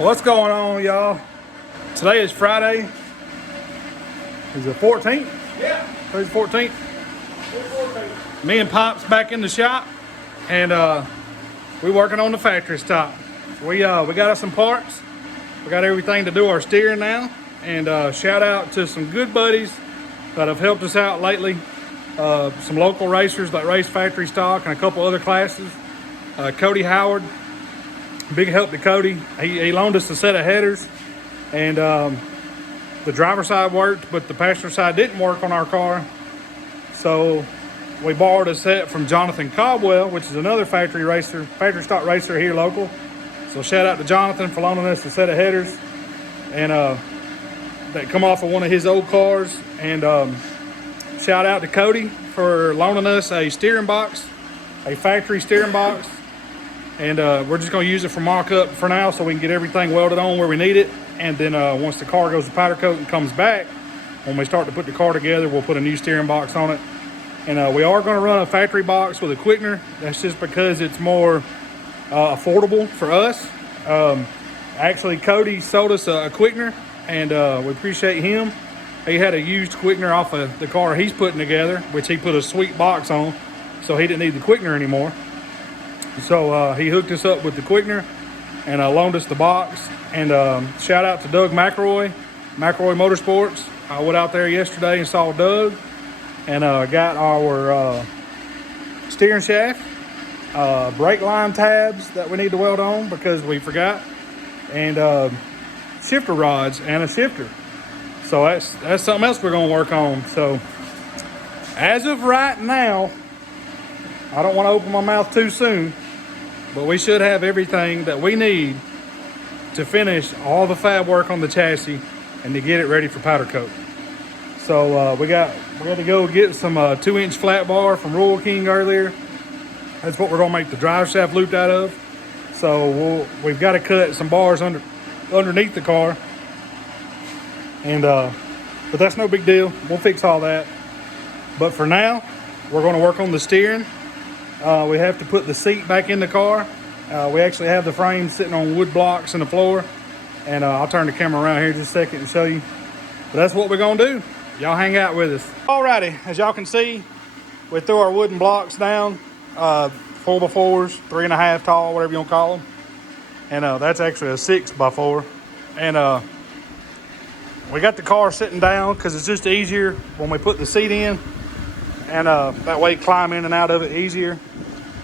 What's going on, y'all? Today is Friday. Is it 14th? Yeah. Today's 14th. Me and Pop's back in the shop, and we working on the factory stop. We got us some parts. We got everything to do our steering now. And shout out to some good buddies that have helped us out lately. Some local racers that race factory stock and a couple other classes. Cody Howard, big help to Cody. He loaned us a set of headers, and the driver's side worked, but the passenger side didn't work on our car. So we borrowed a set from Jonathan Caldwell, which is another factory stock racer here local. So shout out to Jonathan for loaning us a set of headers, and that come off of one of his old cars. And shout out to Cody for loaning us a steering box, a factory steering box. And we're just going to use it for mock-up for now so we can get everything welded on where we need it. And then once the car goes to powder coat and comes back, when we start to put the car together, we'll put a new steering box on it. And we are going to run a factory box with a quickener. That's just because it's more affordable for us. Actually, Cody sold us a quickener, and we appreciate him. He had a used quickener off of the car he's putting together, which he put a sweet box on, so he didn't need the quickener anymore. So he hooked us up with the quickener and loaned us the box. And shout out to Doug McElroy Motorsports. I went out there yesterday and saw Doug, and got our steering shaft, brake line tabs that we need to weld on because we forgot, and shifter rods and a shifter. So that's something else we're going to work on. So as of right now, I don't want to open my mouth too soon, but we should have everything that we need to finish all the fab work on the chassis and to get it ready for powder coat. So we got to go get some 2-inch flat bar from Royal King earlier. That's what we're going to make the drive shaft loop out of. So we've got to cut some bars underneath the car. And but that's no big deal. We'll fix all that. But for now, we're going to work on the steering. We have to put the seat back in the car. We actually have the frame sitting on wood blocks in the floor. And I'll turn the camera around here just a second and show you. But that's what we're going to do. Y'all hang out with us. Alrighty, as y'all can see, we threw our wooden blocks down. 4x4s, 3.5 tall, whatever you want to call them. And that's actually a 6x4. And we got the car sitting down because it's just easier when we put the seat in. And that way climb in and out of it easier.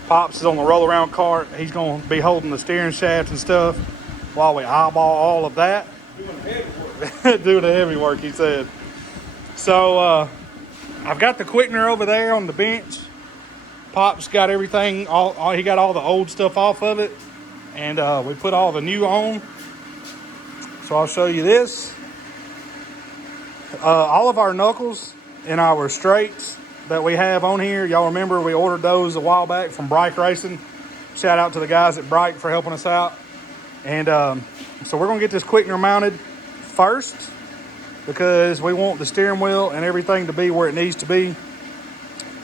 Pops is on the roll around cart. He's going to be holding the steering shaft and stuff while we eyeball all of that. Doing the heavy work. Doing the heavy work, he said. So I've got the quickener over there on the bench. Pop's got everything, he got all the old stuff off of it. And we put all the new on. So I'll show you this. All of our knuckles and our straights that we have on here, y'all remember we ordered those a while back from Brike Racing. Shout out to the guys at Brike for helping us out. And so we're going to get this quickener mounted first because we want the steering wheel and everything to be where it needs to be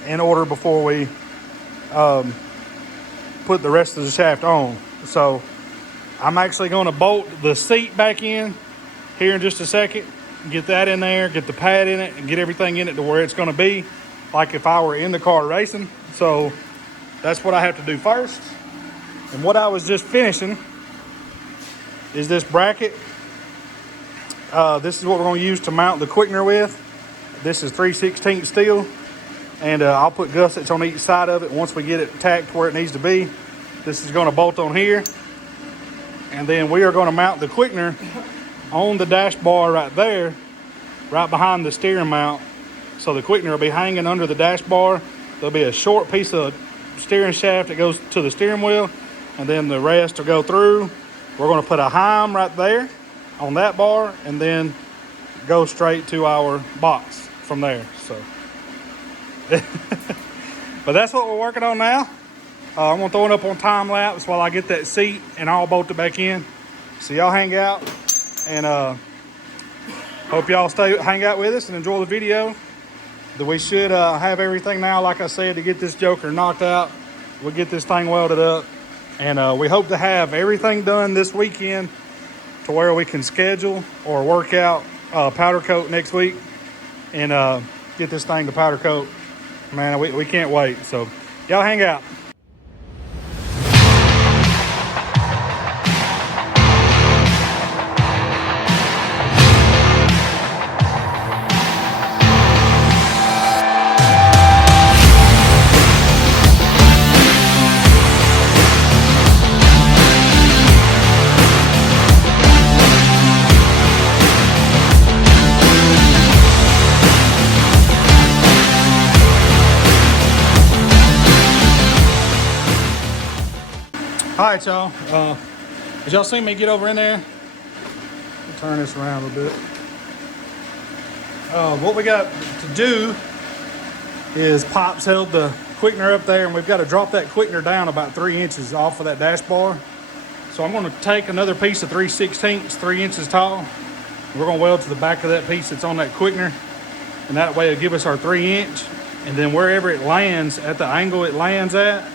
in order before we put the rest of the shaft on. So I'm actually going to bolt the seat back in here in just a second. Get that in there, get the pad in it, and get everything in it to where it's going to be like if I were in the car racing. So that's what I have to do first. And what I was just finishing is this bracket. This is what we're going to use to mount the quickener with. This is 3/16 steel, and I'll put gussets on each side of it once we get it tacked where it needs to be. This is going to bolt on here, and then we are going to mount the quickener on the dash bar right there, right behind the steering mount. So the quickener will be hanging under the dash bar. There'll be a short piece of steering shaft that goes to the steering wheel, and then the rest will go through. We're going to put a Heim right there on that bar, and then go straight to our box from there. So, but that's what we're working on now. I'm going to throw it up on time lapse while I get that seat and I'll bolt it back in. So y'all hang out, and hope y'all hang out with us and enjoy the video. We should have everything now, like I said, to get this joker knocked out. We'll get this thing welded up, and we hope to have everything done this weekend to where we can schedule or work out powder coat next week and get this thing to powder coat. Man, we can't wait. So y'all hang out. All right, y'all. As y'all seen me get over in there, I'll turn this around a little bit. What we got to do is Pops held the quickener up there, and we've got to drop that quickener down about 3 inches off of that dash bar. So I'm going to take another piece of 3/16, 3 inches tall. We're going to weld to the back of that piece that's on that quickener, and that way it'll give us our 3-inch. And then wherever it lands, at the angle it lands at,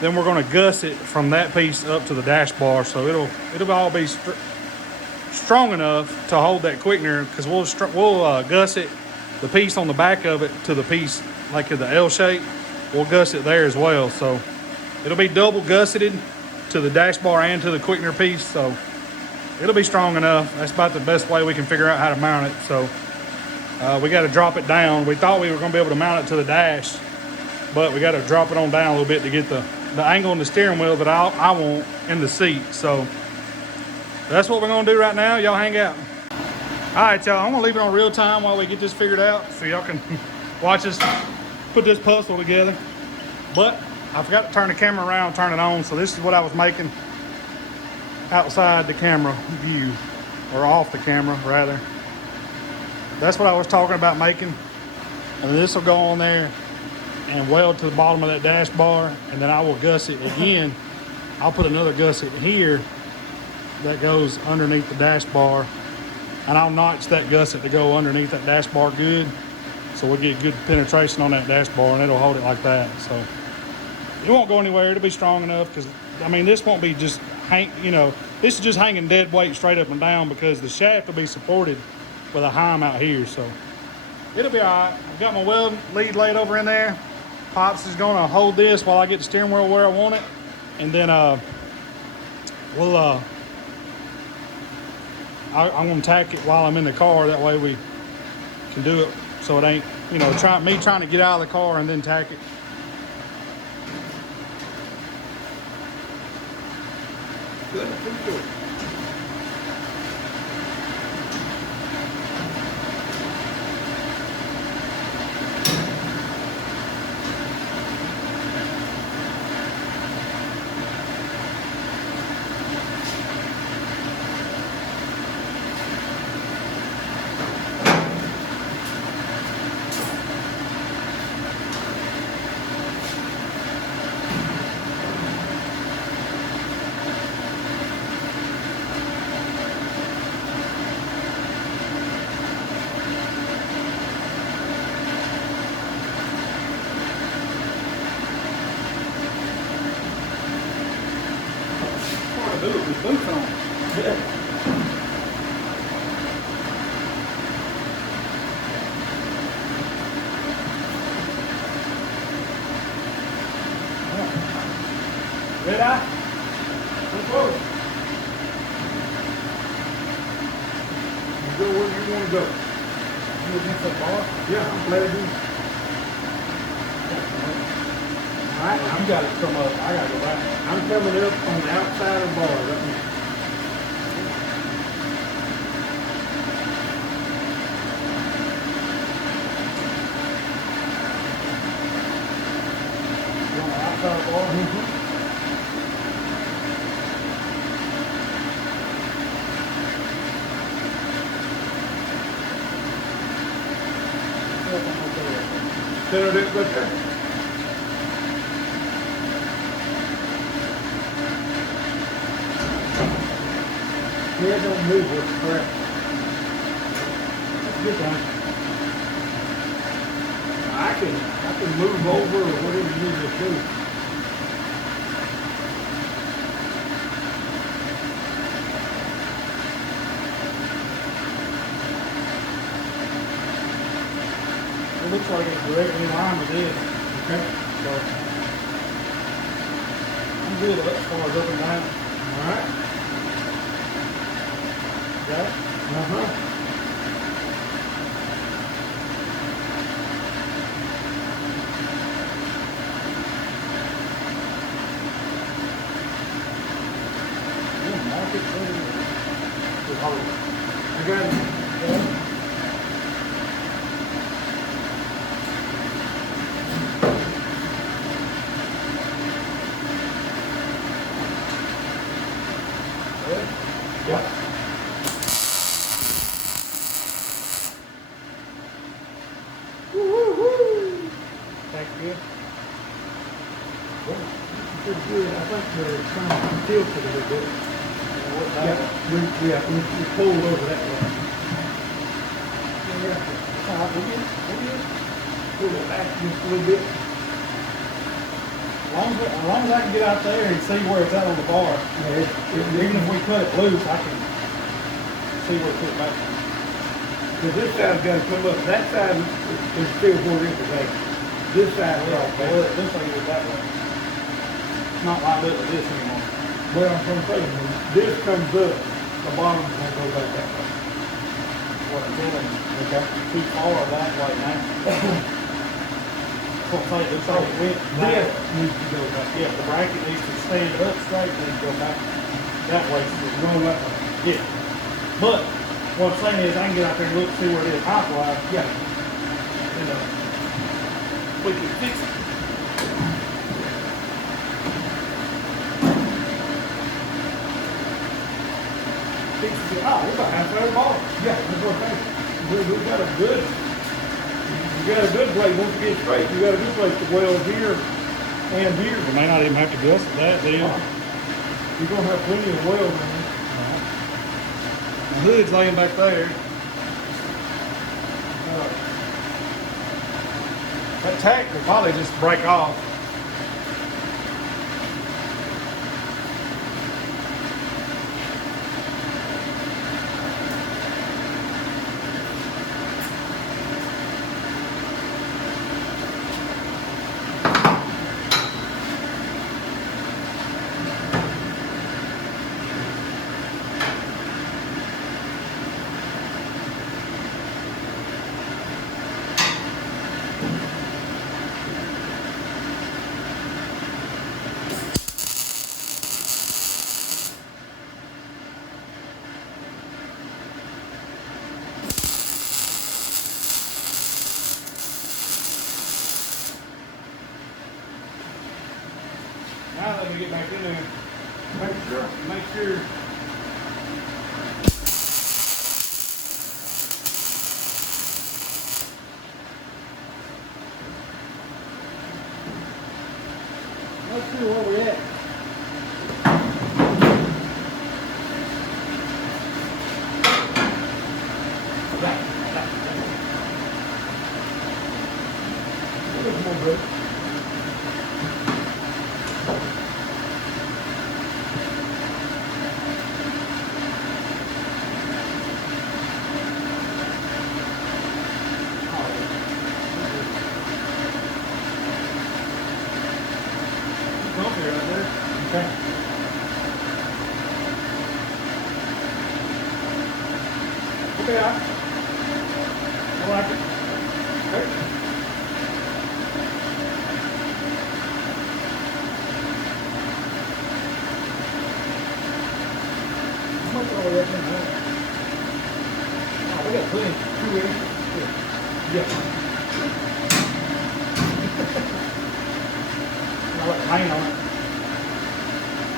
then we're going to gusset it from that piece up to the dash bar, so it'll all be strong enough to hold that quickener, because we'll gusset the piece on the back of it to the piece like in the L shape. We'll gusset there as well, so it'll be double gusseted to the dash bar and to the quickener piece, so it'll be strong enough. That's about the best way we can figure out how to mount it. So we got to drop it down. We thought we were going to be able to mount it to the dash, but we got to drop it on down a little bit to get the angle on the steering wheel that I want in the seat. So that's what we're gonna do right now. Y'all hang out. All right, y'all, I'm gonna leave it on real time while we get this figured out so y'all can watch us put this puzzle together. But I forgot to turn the camera around, turn it on. So this is what I was making outside the camera view, or off the camera rather. That's what I was talking about making. And this will go on there and weld to the bottom of that dash bar, and then I will gusset again. I'll put another gusset here that goes underneath the dash bar, and I'll notch that gusset to go underneath that dash bar good, so we'll get good penetration on that dash bar, and it'll hold it like that. So it won't go anywhere. It'll be strong enough, because I mean, this won't be just this is just hanging dead weight straight up and down, because the shaft will be supported with a heim out here, so it'll be all right. I've got my weld lead laid over in there. Pops is going to hold this while I get the steering wheel where I want it, and then I'm going to tack it while I'm in the car. That way we can do it so it ain't, trying to get out of the car and then tack it. Do it with boots on. Yeah. Red eye? Let's go. You go where you want to go. You against that bar? Yeah, I'm glad to do. Alright, you got to come up. I got to go right. I'm coming up on the outside of the bar right now. You on the outside of the bar? Mm-hmm. Center it right there. Yeah, don't move with crap. That's good one. I can move over or whatever you need to do. looks like it's directly in line with this. Okay. So I'm good as far as up and down. All right. Got it? Uh-huh. Yeah, mark it, put it in. Just hold it. I got it. Yeah. Yeah. Woo-hoo-hoo. That's good. Well, pretty good. I think they're trying to tilt it a little bit. We pulled over that way. All right, we're good. Pull it back just a little bit. As long as I can get out there and see where it's at on the bar, Yeah, even if we cut it loose, I can see where it's put back. because this side's got to come up. That side is still where it was at. This side is off. Well, this way is that way. It's not lined up with this anymore. Well, I'm going to say, when this comes up, the bottom's going to go back that way. What I'm feeling, too far that way now. That's what I'm saying, it's all went This back. needs to go back. Yeah, the bracket needs to stand up straight and then go back that way. So it's Go that way. yeah. But what I'm saying is I can get out there and look, see where it is height wise. Yeah. And we can fix it. Fix it. Oh, we're about halfway the ball. Yeah, that's what I'm saying. We got a good, you got a good place. Once you get straight, you got a good place to weld here and here. We may not even have to guess at that deal. You're going to have plenty of weld in there. The hood's laying back there. That tack could probably just break off. Now let me get back in there. Make sure. Let's see where we're at. There's more good. Comfy right there. Okay. Okay, I like it. Okay. How much are we up in here? Oh, we got plenty. 2 inches. Yeah. I'll let the paint on it.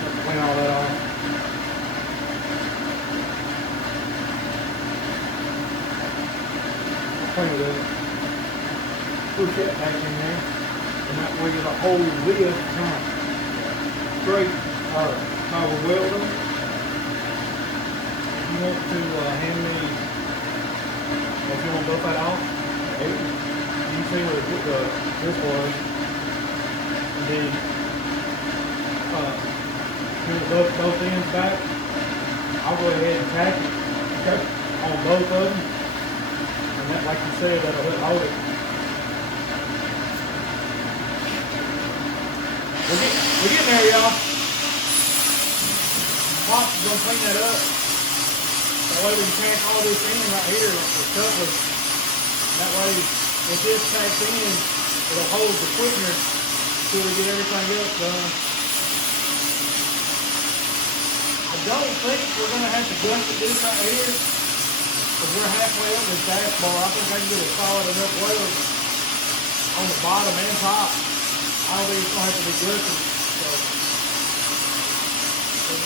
Let the clean all that off. I'll clean it up. Push that back in there. And that way it'll hold this kind of straight or power welding. You want to hand me, if you want to buff that off, you can see where this was. And then, peel both ends back. I'll go ahead and tack it on both of them. And that, like you said, that'll hold it. We're getting there, y'all. Pops is gonna clean that up. That way we can pack all this in right here with couplers. That way, if this packs in, it'll hold the quickener until we get everything else done. I don't think we're gonna have to gusset this right here, because we're halfway up this dash bar. I think I can get a solid enough weld on the bottom and top. I don't think it's gonna have to be gusseted. So,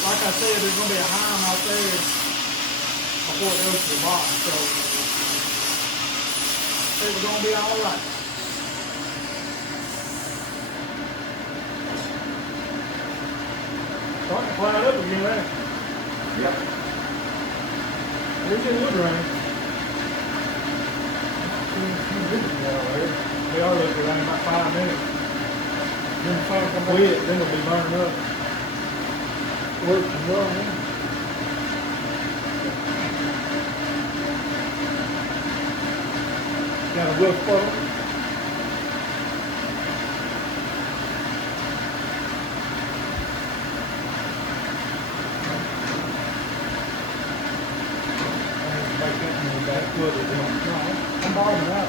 like I said, there's gonna be a heim out there before it goes to the box. So, I think we're gonna be all right. Starting to cloud up again there. Yep. There's your wood rain. They are looking around about 5 minutes. Then the fire come quit, then it'll be burning up. Working well, man. Got a rough spot. I'm borrowing it out.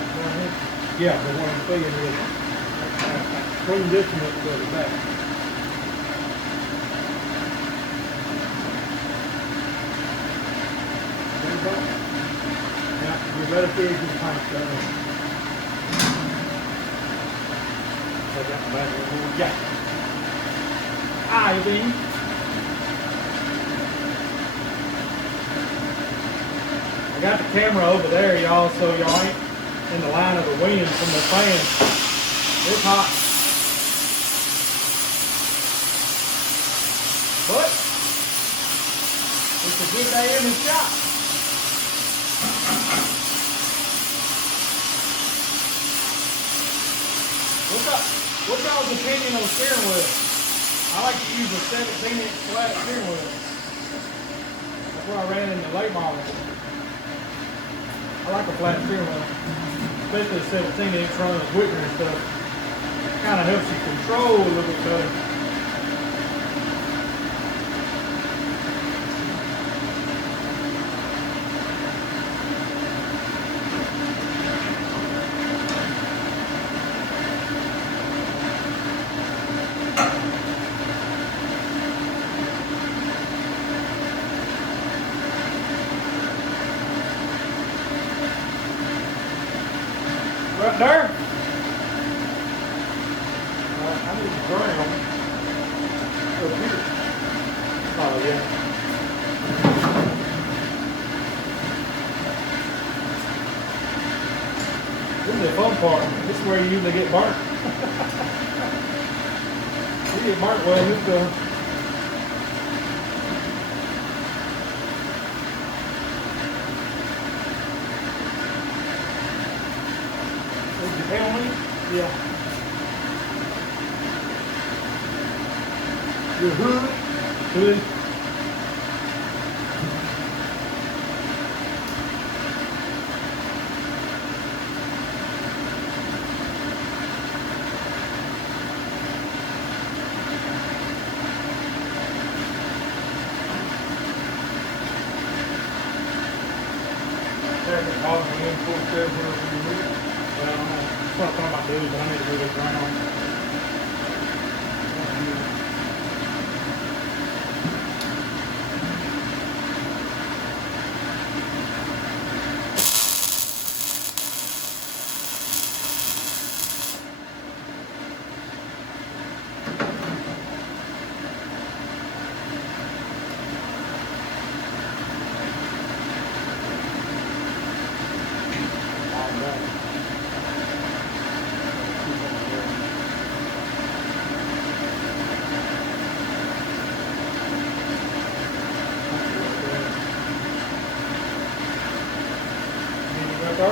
Yeah, but what I'm saying is, clean this one up to the back. Yeah, you better figure your pipe down. So that's the back of the jack. Ivy. I got the camera over there, y'all, so y'all ain't in the line of the wind from the fan. It's hot. But it's a good day in the shop. What's y'all's opinion on steering wheel? I like to use a 17-inch flat steering wheel. That's what I ran in the late model. I like a flat steering wheel, especially a 17-inch running with Whitner and stuff. Kind of helps you control a little bit better. Right there. I need to ground up here. Oh, yeah. This is the fun part. This is where you usually get burnt. You get burnt well, this the penalty? Yeah. Your hood? Hood. Second ball in full step wherever you move. Well, that's what I thought about doing, but I need to move this around. Right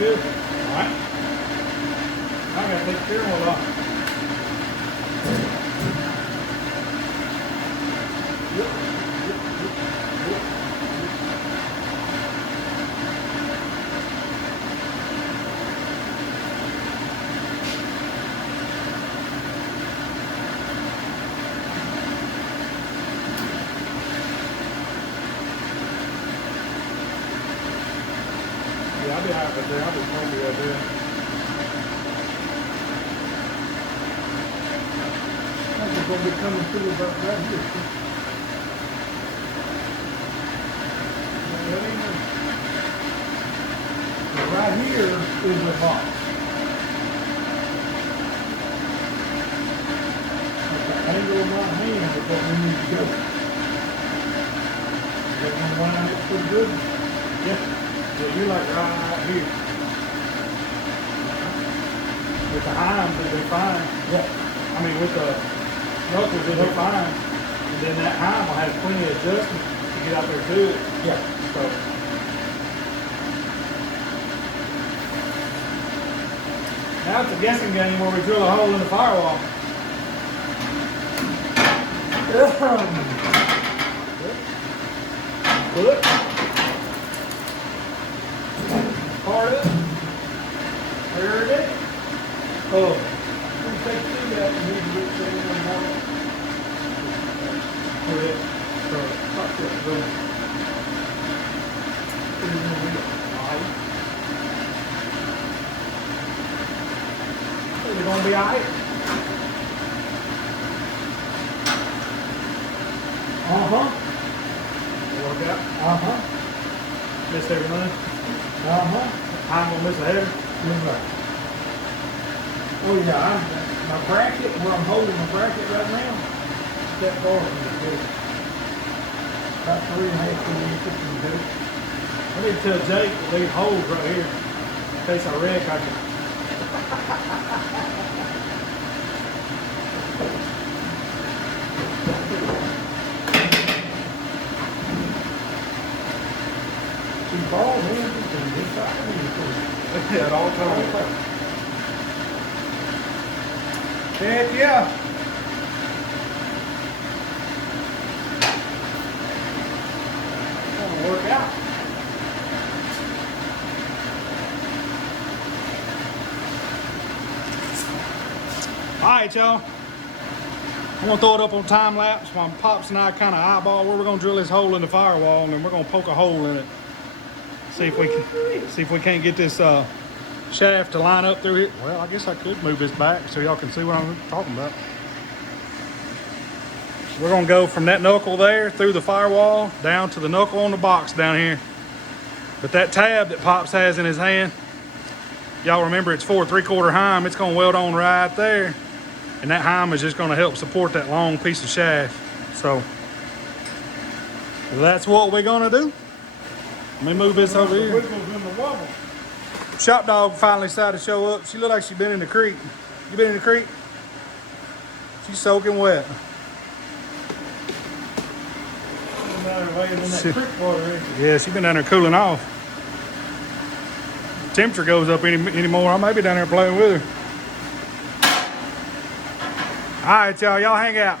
good. All right. I gotta take the steering wheel off. Yeah, I'll be out right there. I'll be home right there. I think it's gonna be coming through about right here. Yeah, that ain't it. But right here is a box. At the angle of my hand is what we need to go. Is that gonna line up pretty good? Yeah. Yeah, you're like right here. With the heims, it'll be fine. Yeah. I mean, with the knuckles, it'll be fine. And then that heim will have plenty of adjustment to get out there to it. Yeah. So, now it's a guessing game where we drill a hole in the firewall. Put part up. There it is. Oh, we take through that and maybe we'll say one more. Put it. Fuck that, boom. Put it in the wheel. Alright. Is it gonna be alright? Uh-huh. Work out. Uh-huh. Miss everything. Uh-huh. I'm gonna miss a header. You're right. Oh yeah, my bracket, where I'm holding my bracket right now, that far from the good. About 3.5 inches from the good. I need to tell Jake to leave holes right here. In case I wreck, I can. Two ball hands and this side and Yeah, at all times. Heck yeah. Gonna work out. All right, y'all. I'm gonna throw it up on time lapse while Pops and I kind of eyeball where we're gonna drill this hole in the firewall, and then we're gonna poke a hole in it. See if we can't get this shaft to line up through here. Well, I guess I could move this back so y'all can see what I'm talking about. We're gonna go from that knuckle there through the firewall down to the knuckle on the box down here. But that tab that Pops has in his hand, y'all remember it's 4 3/4 heim. It's gonna weld on right there. And that heim is just gonna help support that long piece of shaft. So that's what we're gonna do. Let me move this over here. wiggles in the wobble. Shop dog finally decided to show up. She looked like she'd been in the creek. You been in the creek? She's soaking wet. Yeah, she's been down there cooling off. Temperature goes up anymore. I might be down there playing with her. All right, y'all hang out.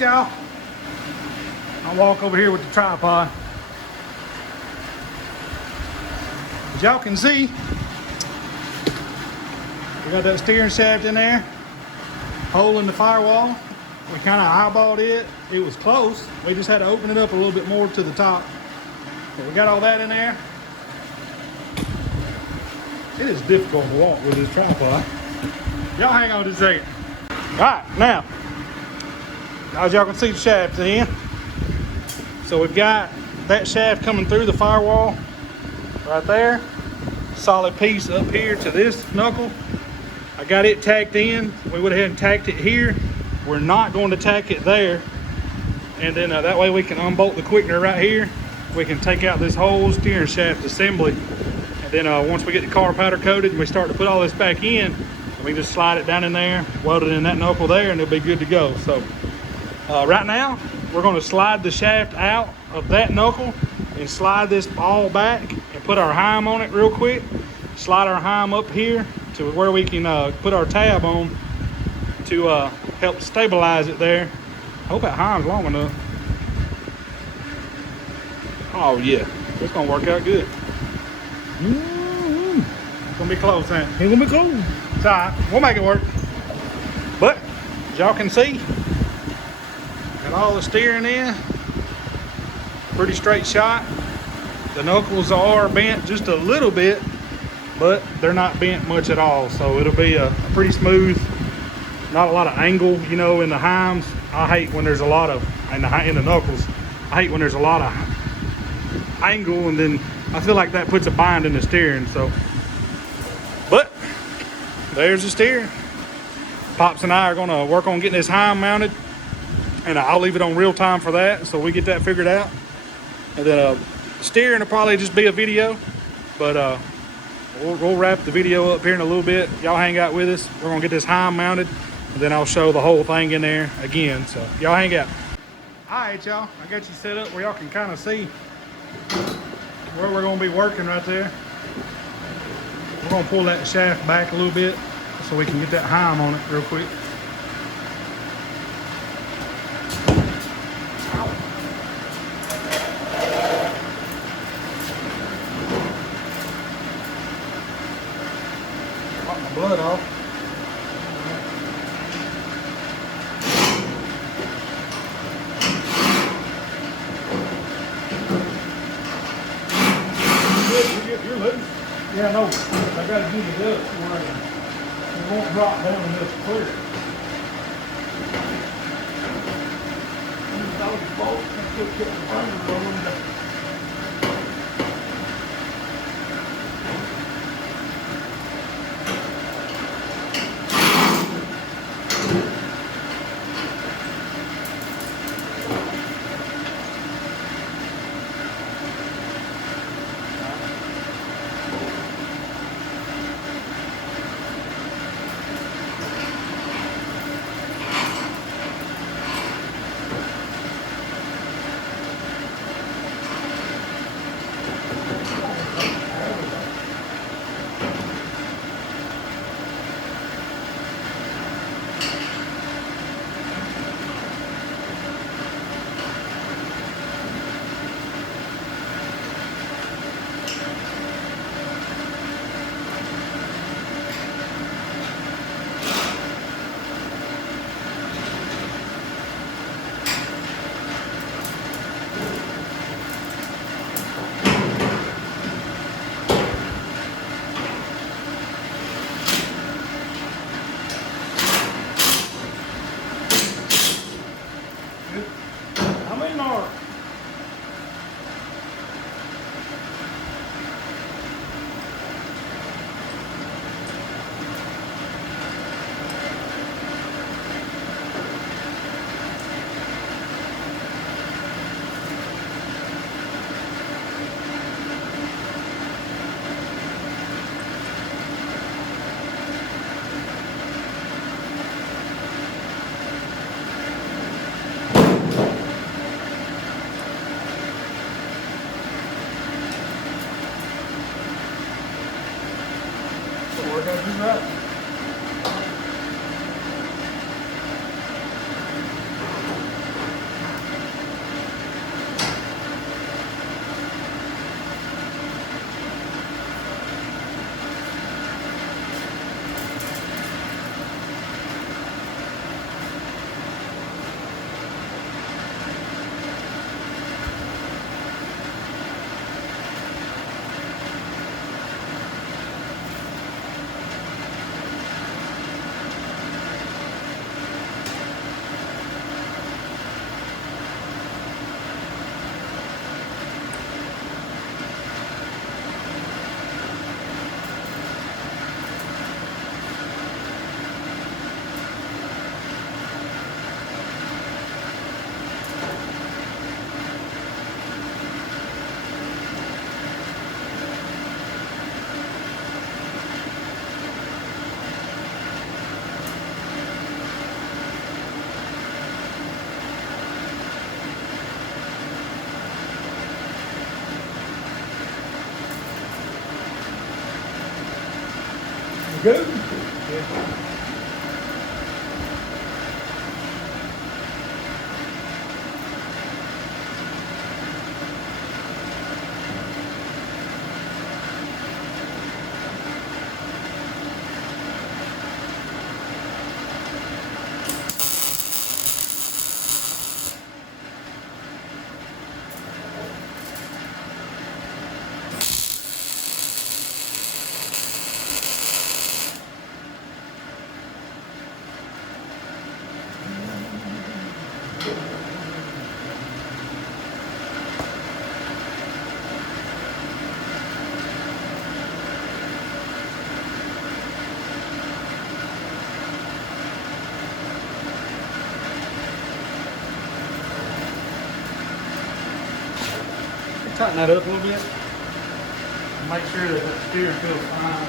Y'all, I'll walk over here with the tripod. As y'all can see, we got that steering shaft in there, hole in the firewall. We kind of eyeballed it. It was close. We just had to open it up a little bit more to the top. But we got all that in there. It is difficult to walk with this tripod. Y'all hang on just a second. All right, now, as y'all can see the shaft in. So we've got that shaft coming through the firewall right there. Solid piece up here to this knuckle. I got it tacked in. We went ahead and tacked it here. We're not going to tack it there. And then that way we can unbolt the quickener right here. We can take out this whole steering shaft assembly. And then once we get the car powder coated and we start to put all this back in, we can just slide it down in there, weld it in that knuckle there, and it'll be good to go. So right now, we're going to slide the shaft out of that knuckle and slide this ball back and put our heim on it real quick. Slide our heim up here to where we can put our tab on to help stabilize it there. I hope that heim's long enough. Oh yeah, it's gonna work out good. It's gonna be close, ain't it? It's gonna be cool. It's all right, we'll make it work. But as y'all can see, got all the steering in. Pretty straight shot. The knuckles are bent just a little bit, but they're not bent much at all. So it'll be a pretty smooth, not a lot of angle, you know, in the heims. I hate when there's a lot of, in the knuckles, I hate when there's a lot of angle, and then I feel like that puts a bind in the steering. So, but there's the steering. Pops and I are gonna work on getting this heim mounted, and I'll leave it on real time for that, so we get that figured out. And then steering will probably just be a video, but we'll wrap the video up here in a little bit. Y'all hang out with us. We're gonna get this heim mounted, and then I'll show the whole thing in there again. So y'all hang out. All right, y'all. I got you set up where y'all can kind of see where we're gonna be working right there. We're gonna pull that shaft back a little bit so we can get that heim on it real quick. Wipe my blood off. You're looking. Yeah, no, I gotta get it up where it won't drop down and it's clear. These those bolts, I still get the fingers on them. I'm in there. Good? Tighten that up a little bit. Make sure that that steering feels fine.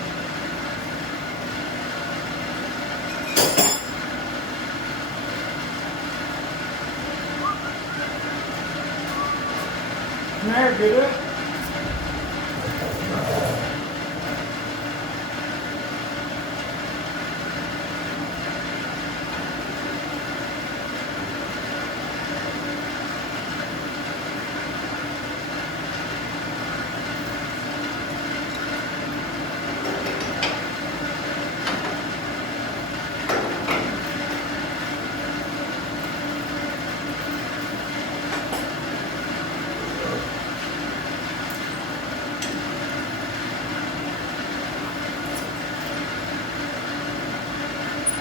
There, good.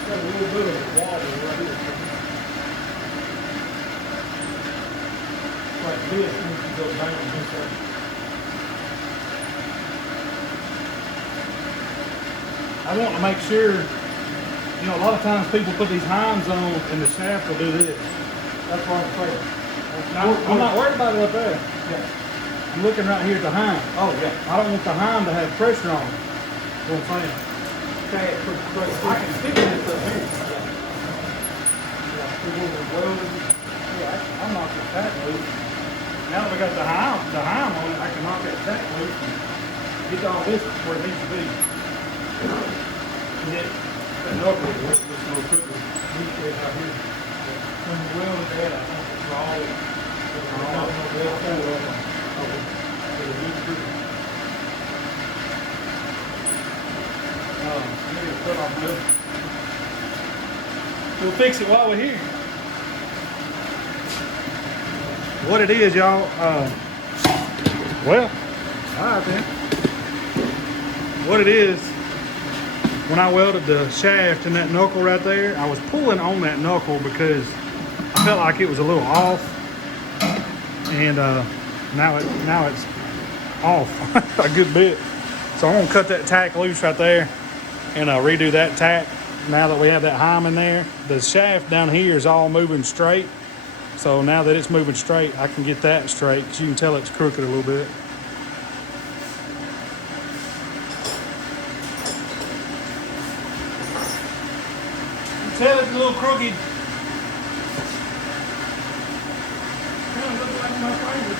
Got a little bit of water right here. Like this needs to go down this way. I want to make sure, you know, a lot of times people put these Heims on and the shaft will do this. That's what I'm saying. I'm not worried about it up there. Yeah. I'm looking right here at the Heim. Oh, yeah. I don't want the Heim to have pressure on it. That's what I'm saying. Okay, I can stick this up here. Yeah, it will be welded. Yeah, I'll knock the tack loose. Now that we got the Heim on it, I can knock that tack loose and get all this where it needs to be. Yeah, that knuckle is just a little quicker. We said out here. When you weld that, I think it's all. Maybe put on good. We'll fix it while we're here. What it is, y'all, well, all right then. What it is, when I welded the shaft and that knuckle right there, I was pulling on that knuckle because I felt like it was a little off. And now it's off a good bit. So I'm gonna cut that tack loose right there and redo that tack. Now that we have that Heim in there, the shaft down here is all moving straight. So now that it's moving straight, I can get that straight because you can tell it's crooked a little bit. You can tell it's a little crooked. Kind of looks like my finger.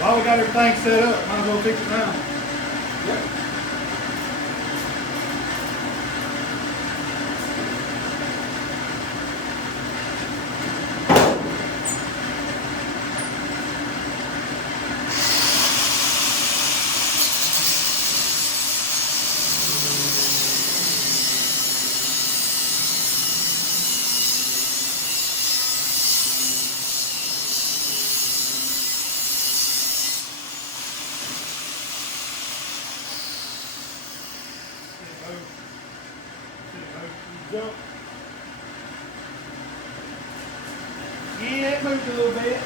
While we got everything set up, might as well fix it now. Yep. Jump. Yeah, it moved a little bit.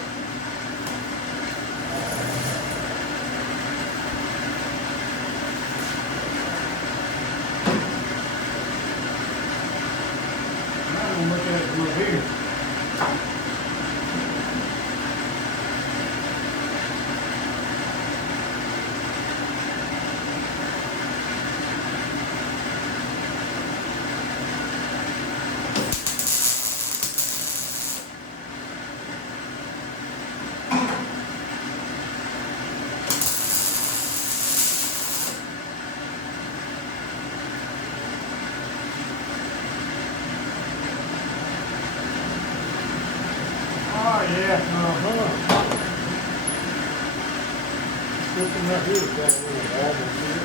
yeah, Looking right here, it's got a little wobble to it.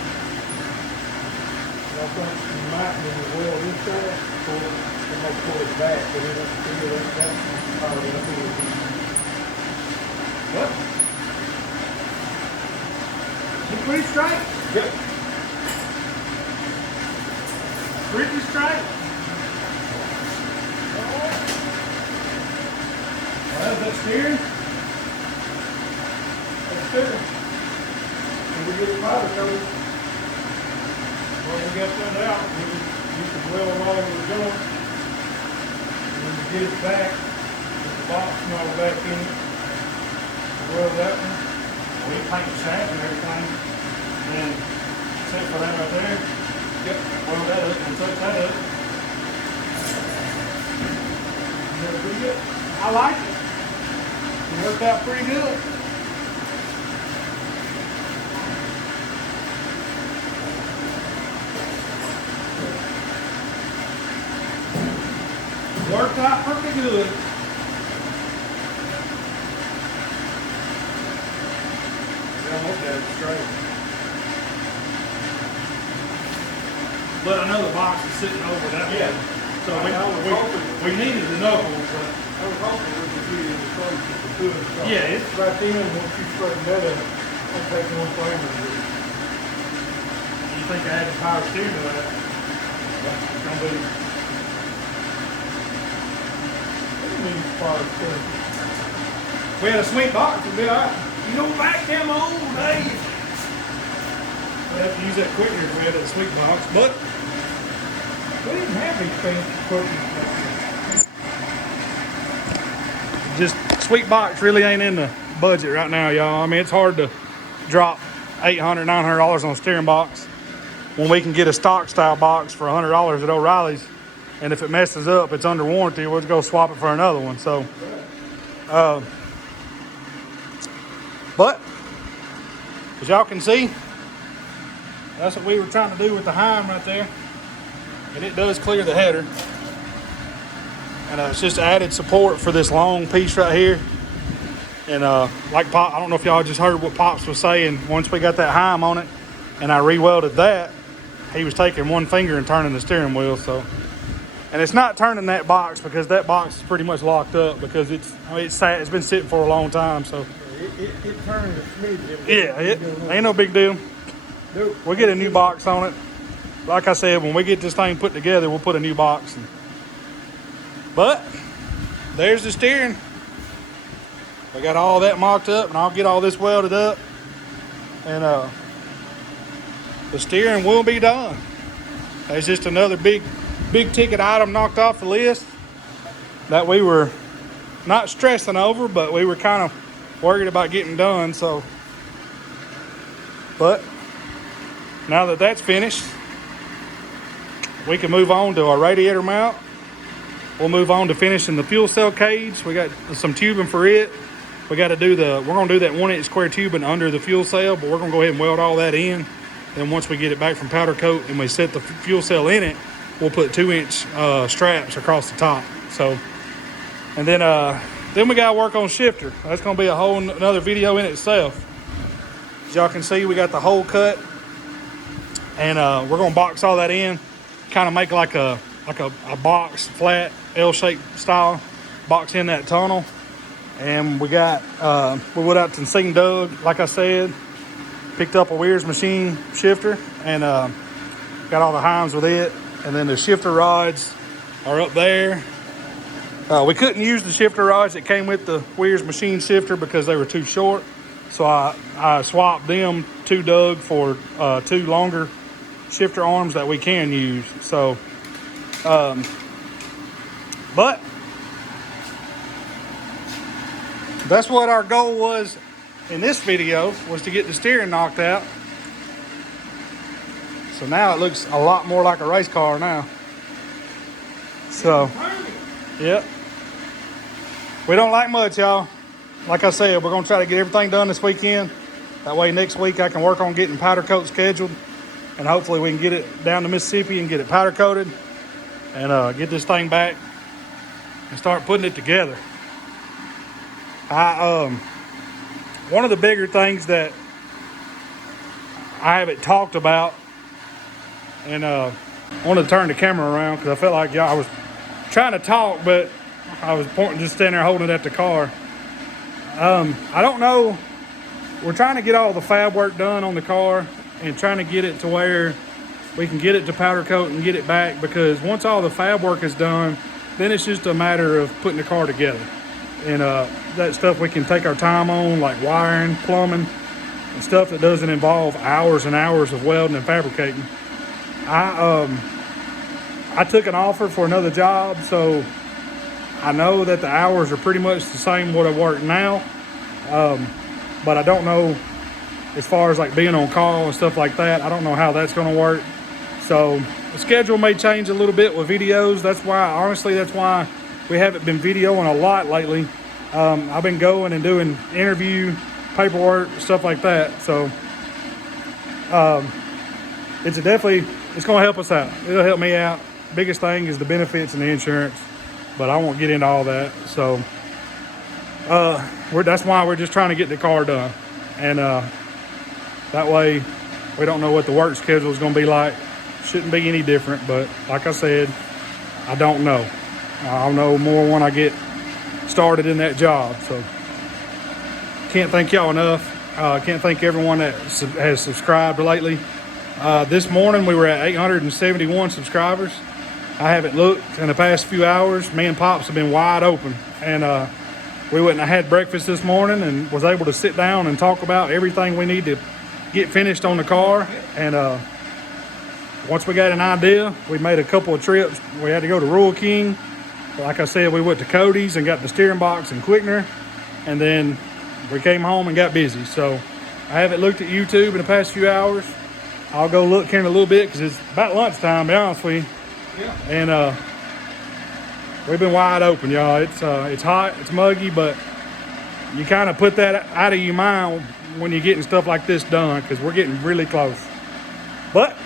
I think you might need to weld this side, pull it back, but it doesn't feel like that. Probably up here. What? It's pretty straight. Yep. Pretty straight. Well, that's steering. That's steering. And we get it powder coated. Well, we got that out. We can weld all over the joint. And then we get it back. Put the box all back in it. Weld that one. We paint the shaft and everything. And then, except for that right there. Yep. Weld that up and touch that up. Pretty good. I like it. It worked out pretty good. Worked out pretty good. We almost got it straight. But I know the box is sitting over that way. So we needed the knuckles, but I was hoping we could get it in the front if we could. So yeah, it's right then. Once you straighten that up, I'll take one flavor. You think I had the power steering to that? It's gonna be. We had a sweet box, it'd be alright. You don't like them old days. We'd have to use that quicker if we had that sweet box, but we didn't have these fancy equipment. Just sweet box really ain't in the budget right now, y'all. I mean, it's hard to drop $800, $900 on a steering box when we can get a stock style box for $100 at O'Reilly's. And if it messes up, it's under warranty. We'll just go swap it for another one. So, but as y'all can see, that's what we were trying to do with the Heim right there. And it does clear the header. And it's just added support for this long piece right here. And like Pop, I don't know if y'all just heard what Pops was saying. Once we got that Heim on it and I re-welded that, he was taking one finger and turning the steering wheel. So. And it's not turning that box because that box is pretty much locked up because it's been sitting for a long time. So it turned the smidge. Yeah, it ain't no big deal. We'll get a new box on it. Like I said, when we get this thing put together, we'll put a new box. But there's the steering. We got all that mocked up, and I'll get all this welded up, and the steering will be done. There's just another big ticket item knocked off the list that we were not stressing over, but we were kind of worried about getting done. So, but now that that's finished, we can move on to our radiator mount. We'll move on to finishing the fuel cell cage. We got some tubing for it. We got to do we're going to do that 1-inch square tubing under the fuel cell, but we're going to go ahead and weld all that in. Then once we get it back from powder coat and we set the fuel cell in it, we'll put 2-inch straps across the top. So, and then we gotta work on shifter. That's gonna be a whole another video in itself. As y'all can see, we got the hole cut, and we're gonna box all that in, kind of make like a box, flat L-shaped style, box in that tunnel. And we got we went out to Sing Doug, like I said, picked up a Weir's machine shifter, and got all the Heims with it. And then the shifter rods are up there. We couldn't use the shifter rods that came with the Weir's machine shifter because they were too short. So I swapped them to Doug for 2 longer shifter arms that we can use. So, but that's what our goal was in this video, was to get the steering knocked out. So now it looks a lot more like a race car now. So, yep. We don't like much, y'all. Like I said, we're going to try to get everything done this weekend. That way next week I can work on getting powder coat scheduled. And hopefully we can get it down to Mississippi and get it powder coated. And get this thing back and start putting it together. One of the bigger things that I haven't talked about, and I want to turn the camera around because I felt like I was trying to talk, but I was pointing, just standing there holding it at the car. I don't know. We're trying to get all the fab work done on the car and trying to get it to where we can get it to powder coat and get it back, because once all the fab work is done, then it's just a matter of putting the car together. And that stuff we can take our time on, like wiring, plumbing, and stuff that doesn't involve hours and hours of welding and fabricating. I took an offer for another job, so I know that the hours are pretty much the same what I work now. But I don't know, as far as like being on call and stuff like that, I don't know how that's going to work. So the schedule may change a little bit with videos. That's why we haven't been videoing a lot lately. I've been going and doing interview paperwork, stuff like that. So it's going to help us out. It'll help me out. Biggest thing is the benefits and the insurance, but I won't get into all that. So that's why we're just trying to get the car done. And that way we don't know what the work schedule is going to be like. Shouldn't be any different, but like I said, I don't know. I'll know more when I get started in that job. So can't thank y'all enough. Can't thank everyone that has subscribed lately. This morning we were at 871 subscribers. I haven't looked in the past few hours. Me and Pops have been wide open, and we went and had breakfast this morning and was able to sit down and talk about everything we need to get finished on the car. And once we got an idea, we made a couple of trips. We had to go to Rural King. Like I said, we went to Cody's and got the steering box and quickener, and then we came home and got busy. So I haven't looked at YouTube in the past few hours. I'll go look here in a little bit because it's about lunchtime, to be honest with you. Yeah. And we've been wide open, y'all. It's hot, it's muggy, but you kind of put that out of your mind when you're getting stuff like this done, because we're getting really close. But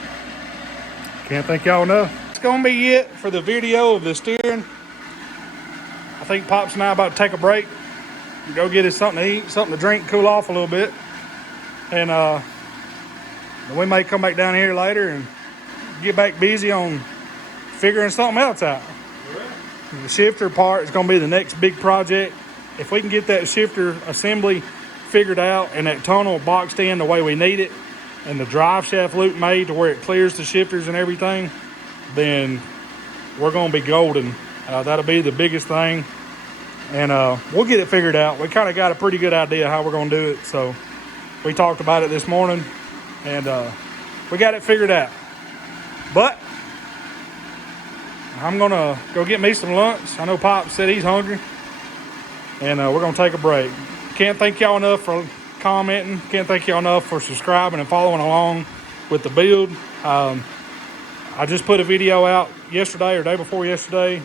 can't thank y'all enough. It's gonna be it for the video of the steering. I think Pops and I are about to take a break, go get us something to eat, something to drink, cool off a little bit, and we may come back down here later and get back busy on figuring something else out. The shifter part is going to be the next big project. If we can get that shifter assembly figured out and that tunnel boxed in the way we need it, and the drive shaft loop made to where it clears the shifters and everything, then we're going to be golden. That'll be the biggest thing, and we'll get it figured out. We kind of got a pretty good idea how we're going to do it, so we talked about it this morning, and we got it figured out. But I'm going to go get me some lunch. I know Pop said he's hungry, and we're going to take a break. Can't thank y'all enough for commenting. Can't thank y'all enough for subscribing and following along with the build. I just put a video out yesterday or day before yesterday,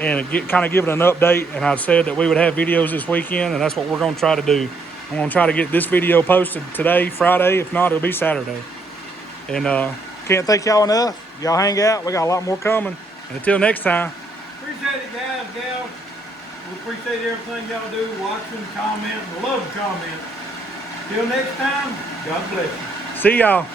and kind of giving an update, and I said that we would have videos this weekend, and that's what we're going to try to do. I'm going to try to get this video posted today, Friday. If not, it'll be Saturday. And can't thank y'all enough. Y'all hang out. We got a lot more coming. And until next time. Appreciate it, guys, gals. We appreciate everything y'all do, watching, commenting. We love the comments. Till next time, God bless you. See y'all.